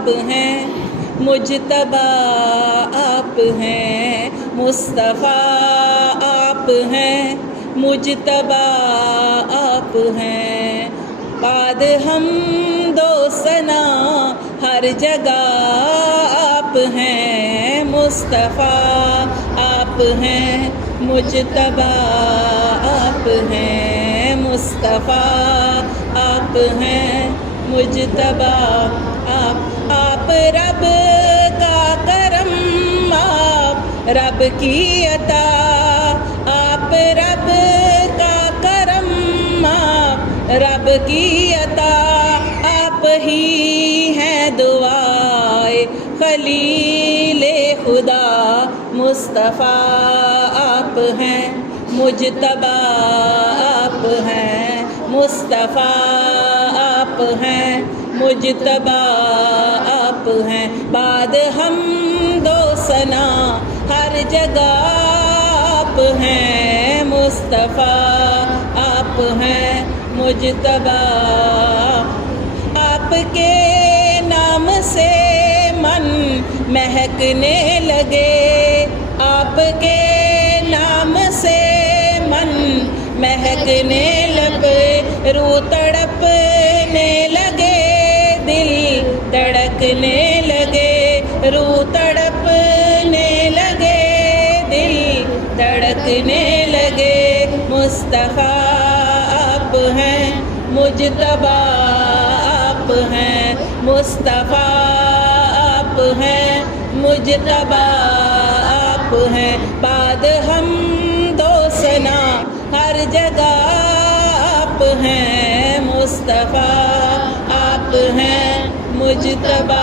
آپ ہیں، مجتبیٰ آپ ہیں، مصطفیٰ آپ ہیں، مجتبیٰ آپ ہیں۔ بعد حمد و ثنا ہر جگہ آپ ہیں، مصطفیٰ آپ ہیں، مجتبیٰ آپ ہیں، مصطفیٰ آپ ہیں، مجتبیٰ آپ رب کا کرم، آپ رب کی عطا، آپ رب کا کرم، آپ رب کی عطا، آپ ہی ہیں دعائے خلیل خدا، مصطفیٰ آپ ہیں، مجتبیٰ آپ ہیں، مصطفیٰ آپ ہیں، مجتبیٰ آپ ہیں۔ بعد حمد و ثنا ہر جگہ آپ ہیں، مصطفیٰ آپ ہیں، مجتبیٰ آپ کے نام سے من مہکنے لگے، آپ کے نام سے من مہکنے لگے، روح تڑپنے لگے، دل دھڑکنے لگے، روح تڑپنے لگے، دل دھڑکنے لگے۔ مصطفیٰ آپ ہیں، مجتبیٰ آپ ہیں، مصطفیٰ آپ ہیں، مجتبیٰ آپ ہیں۔ بعد حمد و ثنا ہر جگہ آپ ہیں، مصطفیٰ آپ ہیں، مجتبیٰ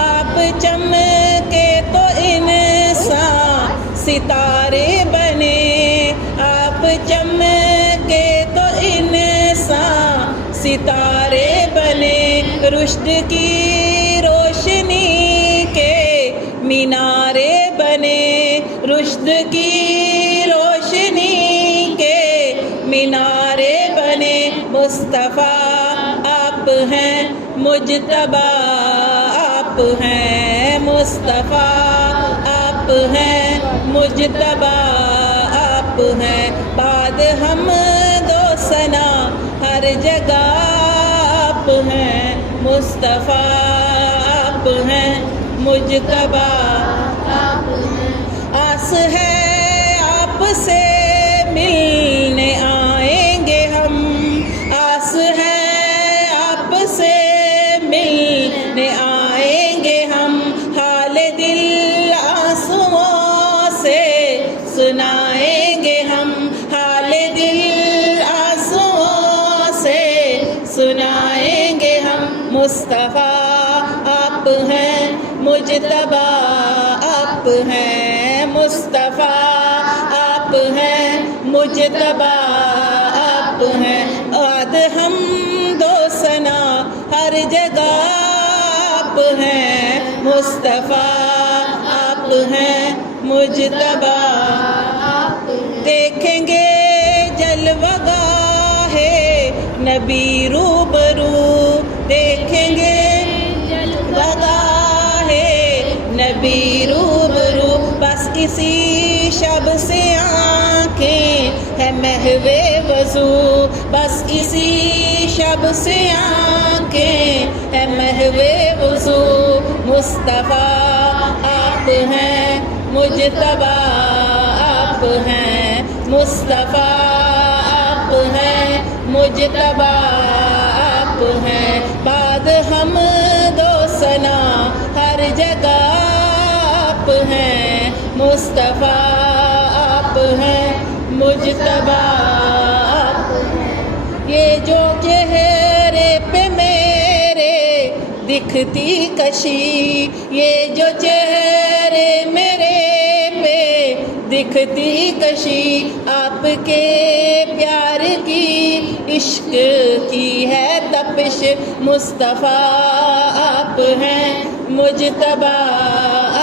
آپ چمکے تو انسان ستارے بنے، آپ چمکے تو انسان ستارے بنے، رشد کی روشنی کے مینارے بنے، رشد کی روشنی کے مینارے بنے۔ مصطفیٰ آپ ہیں، مجتبیٰ آپ ہیں، مصطفیٰ آپ ہیں، مجتبیٰ آپ ہیں۔ بعد حمد و ثنا ہر جگہ آپ ہیں، مصطفیٰ آپ ہیں، مجتبیٰ آپ ہیں۔ آس ہے آپ سے ملنے آئیں گے ہم، آس ہے آپ سے ملنے آئیں گے ہم، حال دل آنسوؤں سے سنائیں گے ہم، حال دل آنسوؤں سے سنائیں گے ہم۔ مصطفیٰ آپ ہیں، مجتبیٰ آپ ہیں، مصطفیٰ آپ ہیں، مجتبیٰ آپ ہیں۔ بعد حمد و ثنا ہر جگہ آپ ہیں، مصطفیٰ آپ ہیں، مجتبیٰ آپ ہیں۔ دیکھیں گے جلوہ گاہ نبی روبرو، دیکھیں گے جلوہ گاہ نبی روبرو، بس اسی شب سے آنکھیں ہے محو وضو، بس اسی شب سے آنکھیں ہے محو وضو۔ مصطفیٰ آپ ہیں، مجتبیٰ آپ ہیں، مصطفیٰ آپ ہیں، مجتبیٰ آپ ہیں۔ بعد حمد و ثنا ہر جگہ آپ ہیں، مصطفیٰ آپ ہیں، مجتبیٰ آپ ہیں۔ یہ جو چہرے پہ میرے دکھتی کشی، یہ جو چہرے میرے پہ دکھتی کشی، آپ کے پیار کی عشق کی ہے تپش، مصطفیٰ آپ ہیں، مجتبیٰ